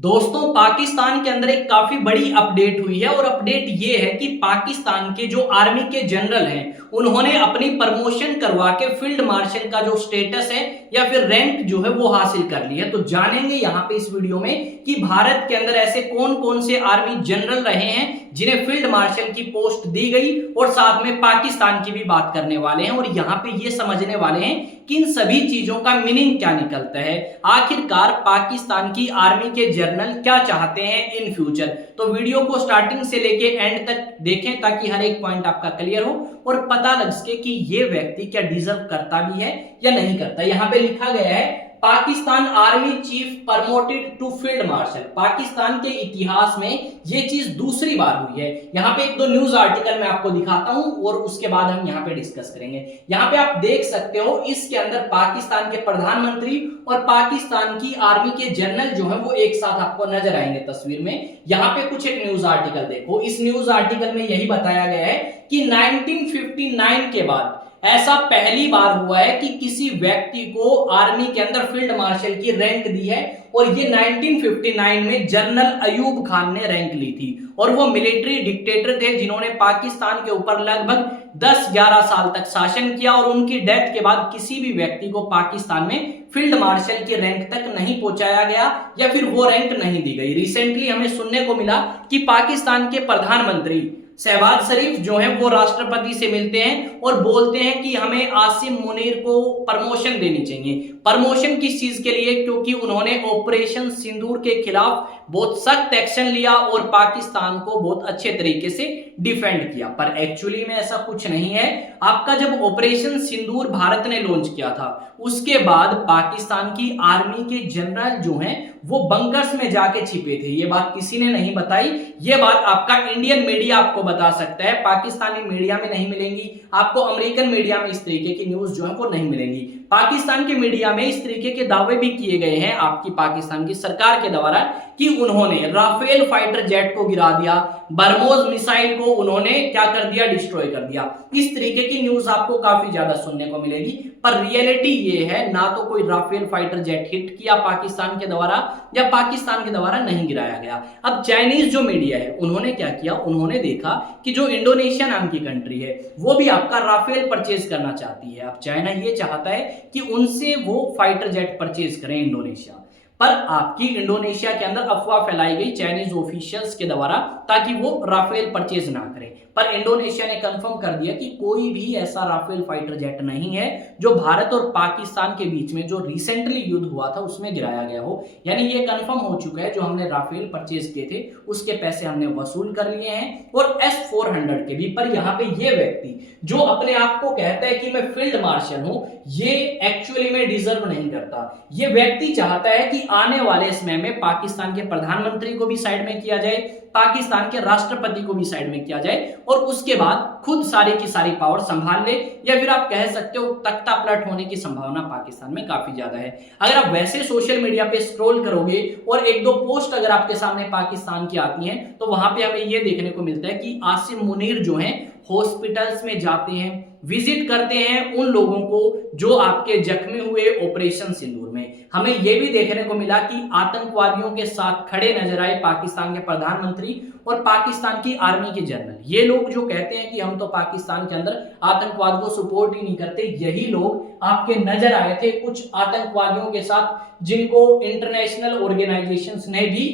दोस्तों, पाकिस्तान के अंदर एक काफी बड़ी अपडेट हुई है और अपडेट ये है कि पाकिस्तान के जो आर्मी के जनरल हैं उन्होंने अपनी प्रमोशन करवा के फील्ड मार्शल का जो स्टेटस है या फिर रैंक जो है वो हासिल कर ली है। तो जानेंगे यहां पे इस वीडियो में कि भारत के अंदर ऐसे कौन कौन से आर्मी जनरल रहे हैं जिन्हें फील्ड मार्शल की पोस्ट दी गई, और साथ में पाकिस्तान की भी बात करने वाले हैं और यहां पे ये समझने वाले हैं कि इन सभी चीजों का मीनिंग क्या निकलता है। आखिरकार पाकिस्तान की आर्मी के जनरल क्या चाहते हैं इन फ्यूचर। तो वीडियो को स्टार्टिंग से लेके एंड तक देखें ताकि हर एक पॉइंट आपका क्लियर हो और पता लग सके कि ये व्यक्ति क्या डिजर्व करता भी है या नहीं करता। यहां पे लिखा गया है Pakistan army chief promoted to field marshal. Pakistan के इतिहास में यह चीज दूसरी बार हुई है। यहां पे एक दो न्यूज आर्टिकल मैं आपको दिखाता हूं और उसके बाद हम यहां पे डिस्कस करेंगे। यहां पे आप देख सकते हो इसके अंदर पाकिस्तान के प्रधानमंत्री और पाकिस्तान की आर्मी के जनरल जो है वो एक साथ आपको नजर आएंगे तस्वीर में। यहां पे कुछ एक न्यूज आर्टिकल देखो। इस न्यूज आर्टिकल में यही बताया गया है कि 1959 के बाद ऐसा पहली बार हुआ है कि किसी व्यक्ति को आर्मी के अंदर फील्ड मार्शल की रैंक दी है, और ये 1959 में जनरल अयूब खान ने रैंक ली थी और वो मिलिट्री डिक्टेटर थे जिन्होंने पाकिस्तान के ऊपर लगभग 10-11 साल तक शासन किया, और उनकी डेथ के बाद किसी भी व्यक्ति को पाकिस्तान में फील्ड मार्शल की रैंक तक नहीं पहुंचाया गया या फिर वो रैंक नहीं दी गई। रिसेंटली हमें सुनने को मिला कि पाकिस्तान के प्रधानमंत्री शहबाज शरीफ जो हैं वो राष्ट्रपति से मिलते हैं और बोलते हैं कि हमें आसिम मुनीर को प्रमोशन देनी चाहिए। प्रमोशन किस चीज के लिए? क्योंकि उन्होंने ऑपरेशन सिंदूर के खिलाफ बहुत सख्त एक्शन लिया और पाकिस्तान को बहुत अच्छे तरीके से डिफेंड किया। पर एक्चुअली में ऐसा कुछ नहीं है। आपका जब ऑपरेशन सिंदूर भारत ने लॉन्च किया था उसके बाद पाकिस्तान की आर्मी के जनरल जो हैं वो बंकर्स में जाके छिपे थे। ये बात किसी ने नहीं बताई, ये बात आपका इंडियन मीडिया आपको बता सकता है। पाकिस्तानी मीडिया में नहीं मिलेंगी आपको, अमेरिकन मीडिया में इस तरीके की न्यूज जो है वो नहीं मिलेंगी। पाकिस्तान के मीडिया में इस तरीके के दावे भी किए गए हैं आपकी पाकिस्तान की सरकार के द्वारा कि उन्होंने राफेल फाइटर जेट को गिरा दिया, बरमोज मिसाइल को उन्होंने क्या कर दिया, डिस्ट्रॉय कर दिया। इस तरीके की न्यूज आपको काफी ज्यादा सुनने को मिलेगी, पर रियलिटी ये है ना तो कोई राफेल फाइटर जेट हिट किया पाकिस्तान के द्वारा या पाकिस्तान के द्वारा नहीं गिराया गया। अब चाइनीज जो मीडिया है उन्होंने क्या किया, उन्होंने देखा कि जो इंडोनेशिया नाम की कंट्री है वो भी आपका राफेल परचेज करना चाहती है। अब चाइना ये चाहता है कि उनसे वो फाइटर जेट परचेज करें इंडोनेशिया, पर आपकी इंडोनेशिया के अंदर अफवाह फैलाई गई चाइनीज ऑफिशियल्स के द्वारा ताकि वो राफेल परचेज ना करें। पर इंडोनेशिया ने कंफर्म कर दिया कि कोई भी ऐसा राफेल फाइटर जेट नहीं है जो भारत और पाकिस्तान के बीच में जो रिसेंटली युद्ध हुआ था उसमें गिराया गया हो। यानी ये कंफर्म हो चुका है जो हमने राफेल परचेज किए थे उसके पैसे हमने वसूल कर लिए हैं, और S-400 के भी। पर यहाँ पे ये व्यक्ति जो अपने आप को कहता है कि मैं फील्ड मार्शल हूं, ये एक्चुअली में डिजर्व नहीं करता। ये व्यक्ति चाहता है कि आने वाले समय में पाकिस्तान के प्रधानमंत्री को भी साइड में किया जाए, पाकिस्तान के राष्ट्रपति को भी साइड में किया जाए, और उसके बाद खुद सारी की सारी पावर संभाल ले, या फिर आप कह सकते हो तख्ता पलट होने की संभावना पाकिस्तान में काफी ज्यादा है। अगर आप वैसे सोशल मीडिया पे स्क्रॉल करोगे और एक दो पोस्ट अगर आपके सामने पाकिस्तान की आती हैं तो वहां पे हमें यह देखने को मिलता है कि आसिम मुनीर जो हैं हॉस्पिटल्स में जाते हैं, विजिट करते हैं उन लोगों को जो आपके जख्मी हुए ऑपरेशन सिंदूर में। हमें यह भी देखने को मिला कि आतंकवादियों के साथ खड़े नजर आए पाकिस्तान के प्रधानमंत्री और पाकिस्तान की आर्मी के जनरल। ये लोग जो कहते हैं कि हम तो पाकिस्तान के अंदर आतंकवाद को सपोर्ट ही नहीं करते, यही लोग आपके नजर आए थे कुछ आतंकवादियों के साथ जिनको इंटरनेशनल ऑर्गेनाइजेशंस ने भी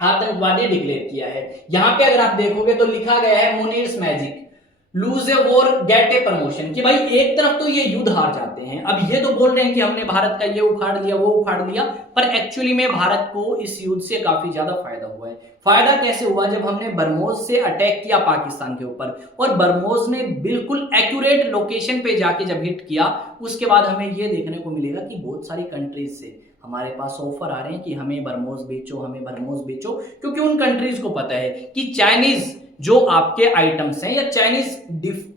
आतंकवादी डिक्लेयर किया है। यहां पे अगर आप देखोगे तो लिखा गया है Munir's magic, lose a war get a promotion, कि भाई एक तरफ तो ये युद्ध हार जाते हैं, अब ये तो बोल रहे हैं कि हमने भारत का ये उखाड़ लिया वो उखाड़ लिया, पर एक्चुअली में भारत को इस युद्ध से काफी ज्यादा फायदा हुआ है। फायदा कैसे हुआ? जब हमने बरमोज से अटैक किया पाकिस्तान के ऊपर और बरमोज ने बिल्कुल एक्यूरेट लोकेशन पे जाके जब हिट किया, उसके बाद हमें ये देखने को मिलेगा कि बहुत सारी कंट्रीज से हमारे पास ऑफर आ रहे हैं कि हमें बरमोज बेचो, हमें बरमोज बेचो, क्योंकि उन कंट्रीज को पता है कि चाइनीज जो आपके आइटम्स हैं या चाइनीज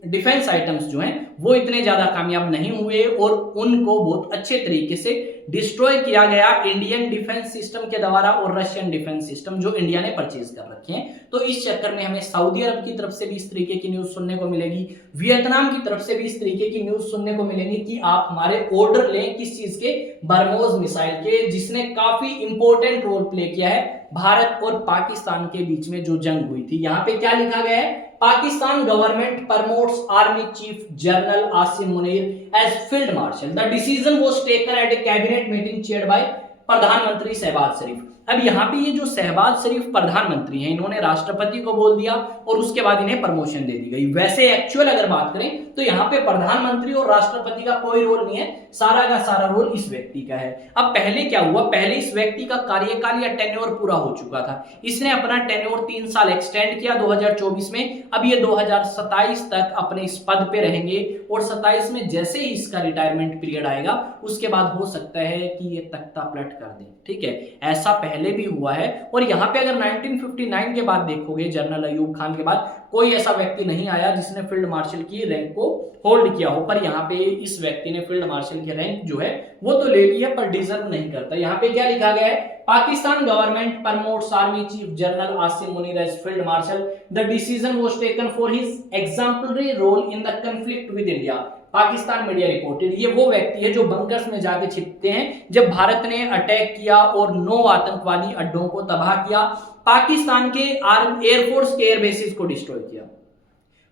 डिफेंस आइटम्स जो हैं वो इतने ज्यादा कामयाब नहीं हुए और उनको बहुत अच्छे तरीके से डिस्ट्रॉय किया गया इंडियन डिफेंस सिस्टम के द्वारा और रशियन डिफेंस सिस्टम जो इंडिया ने परचेज कर रखे हैं। तो इस चक्कर में हमें सऊदी अरब की तरफ से भी इस तरीके की न्यूज सुनने को मिलेगी, वियतनाम की तरफ से भी इस तरीके की न्यूज सुनने को मिलेगी कि आप हमारे ऑर्डर लें किस चीज के, बरमोज मिसाइल के, जिसने काफी इंपॉर्टेंट रोल प्ले किया है भारत और पाकिस्तान के बीच में जो जंग हुई थी। यहां पे क्या लिखा गया है, Pakistan government promotes army chief general Asim Munir as field marshal, the decision was taken at a cabinet meeting chaired by प्रधानमंत्री शहबाज शरीफ। अब यहाँ पे ये जो शहबाज शरीफ प्रधानमंत्री हैं, इन्होंने राष्ट्रपति को बोल दिया और उसके बाद इन्हें प्रमोशन दे दी गई। वैसे एक्चुअल अगर बात करें तो यहाँ पे प्रधानमंत्री और राष्ट्रपति का कोई रोल नहीं है, सारा का सारा रोल इस व्यक्ति का है। अब पहले क्या हुआ, पहले इस व्यक्ति का कार्यकाल या टेन्योर पूरा हो चुका था, इसने अपना टेन्योर 3 साल एक्सटेंड किया 2024 में। अब ये 2027 तक अपने इस पद पे रहेंगे और 27 में जैसे ही इसका रिटायरमेंट पीरियड आएगा उसके बाद हो सकता है कि ये तख्ता पलट कर दे। ठीक है, ऐसा पहले भी हुआ है। और यहाँ पे अगर 1959 के बाद देखोगे, जनरल अयूब खान के बाद कोई ऐसा व्यक्ति नहीं आया जिसने फील्ड मार्शल की रैंक को होल्ड किया हो, पर यहाँ पे इस व्यक्ति ने फील्ड मार्शल की रैंक जो है वो तो ले ली है पर डिजर्व नहीं करता। यहाँ पे क्या लिखा गया है, Pakistan government promotes army chief general Asim Munir as field marshal, the decision was taken for his exemplary role in the conflict with India. Pakistan media reported, ये वो व्यक्ति है जो बंकर्स में जाके छिपते हैं जब भारत ने अटैक किया और 9 आतंकवादी अड्डों को तबाह किया, पाकिस्तान के एयरफोर्स के एयर बेसिस को डिस्ट्रॉय किया।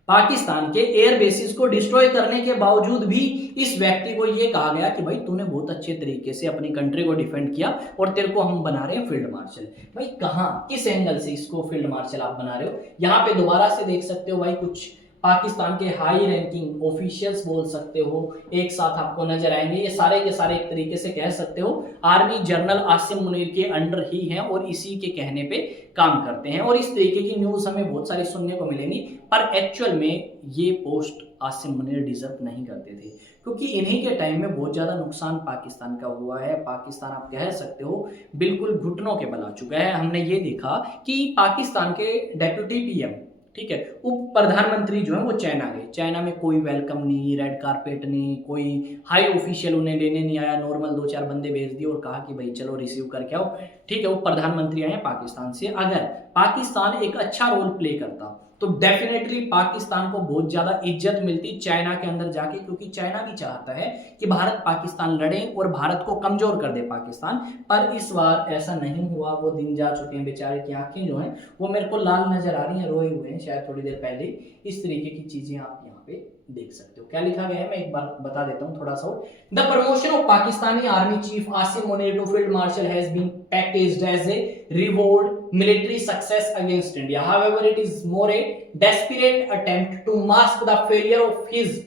पाकिस्तान के एयर बेसिस को डिस्ट्रॉय करने के बावजूद भी इस व्यक्ति को यह कहा गया कि भाई तूने बहुत अच्छे तरीके से अपनी कंट्री को डिफेंड किया और तेरे को हम बना रहे हैं फील्ड मार्शल। भाई कहां, किस एंगल से इसको फील्ड मार्शल आप बना रहे हो? यहां पे दोबारा से देख सकते हो भाई, कुछ पाकिस्तान के हाई रैंकिंग ऑफिशियल्स बोल सकते हो, एक साथ आपको नजर आएंगे। ये सारे के सारे एक तरीके से कह सकते हो आर्मी जनरल आसिम मुनीर के अंडर ही हैं और इसी के कहने पे काम करते हैं। और इस तरीके की न्यूज हमें बहुत सारी सुनने को मिलेंगी, पर एक्चुअल में ये पोस्ट आसिम मुनीर डिजर्व नहीं करते थे, क्योंकि इन्हीं के टाइम में बहुत ज्यादा नुकसान पाकिस्तान का हुआ है। पाकिस्तान आप कह सकते हो बिल्कुल घुटनों के बल आ चुका है। हमने ये देखा कि पाकिस्तान के डेप्यूटी पीएम, ठीक है, उप प्रधानमंत्री जो है वो चाइना गए, चाइना में कोई वेलकम नहीं, रेड कारपेट नहीं, कोई हाई ऑफिशियल उन्हें लेने नहीं आया, नॉर्मल 2-4 बंदे भेज दिए और कहा कि भाई चलो रिसीव करके आओ। ठीक है, उप प्रधानमंत्री आए पाकिस्तान से। अगर पाकिस्तान एक अच्छा रोल प्ले करता तो डेफिनेटली पाकिस्तान को बहुत ज्यादा इज्जत मिलती चाइना के अंदर जाके, क्योंकि चाइना भी चाहता है कि भारत पाकिस्तान लड़े और भारत को कमजोर कर दे पाकिस्तान। पर इस बार ऐसा नहीं हुआ, वो दिन जा चुके हैं। बेचारे की आंखें जो हैं वो मेरे को लाल नजर आ रही हैं, रोए हुए हैं शायद थोड़ी देर पहले। इस तरीके की चीजें आप यहाँ पे देख सकते हो। क्या लिखा गया है मैं एक बार बता देता हूँ थोड़ा सा। The promotion of Pakistani army chief Asim Munir to field marshal has been packaged as a reward military success against India. However, it is more a desperate attempt to mask the failure of his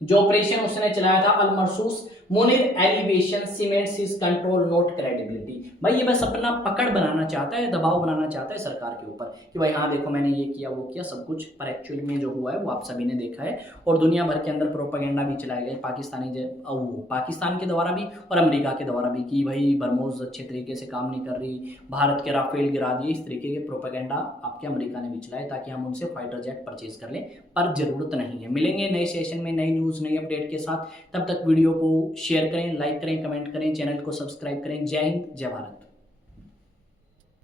जो operation उसने चलाया था अल मरसूस Munir elevation cements his control not credibility. भाई ये बस अपना पकड़ बनाना चाहता है, दबाव बनाना चाहता है सरकार के ऊपर कि भाई हाँ देखो मैंने ये किया वो किया सब कुछ, पर एक्चुअली में जो हुआ है वो आप सभी ने देखा है। और दुनिया भर के अंदर प्रोपेगेंडा भी चलाए गए पाकिस्तान के द्वारा भी और अमेरिका के द्वारा भी कि भाई बरमोज अच्छे तरीके से काम नहीं कर रही, भारत के राफेल गिरा दिए। इस तरीके के प्रोपेगेंडा आपके अमेरिका ने भी चलाए ताकि हम उनसे फाइटर जेट परचेज कर लें, पर जरूरत नहीं है। मिलेंगे नए सेशन में नई न्यूज़ नई अपडेट के साथ, तब तक वीडियो को शेयर करें, लाइक करें, कमेंट करें, चैनल को सब्सक्राइब करें। जय हिंद, जय भारत।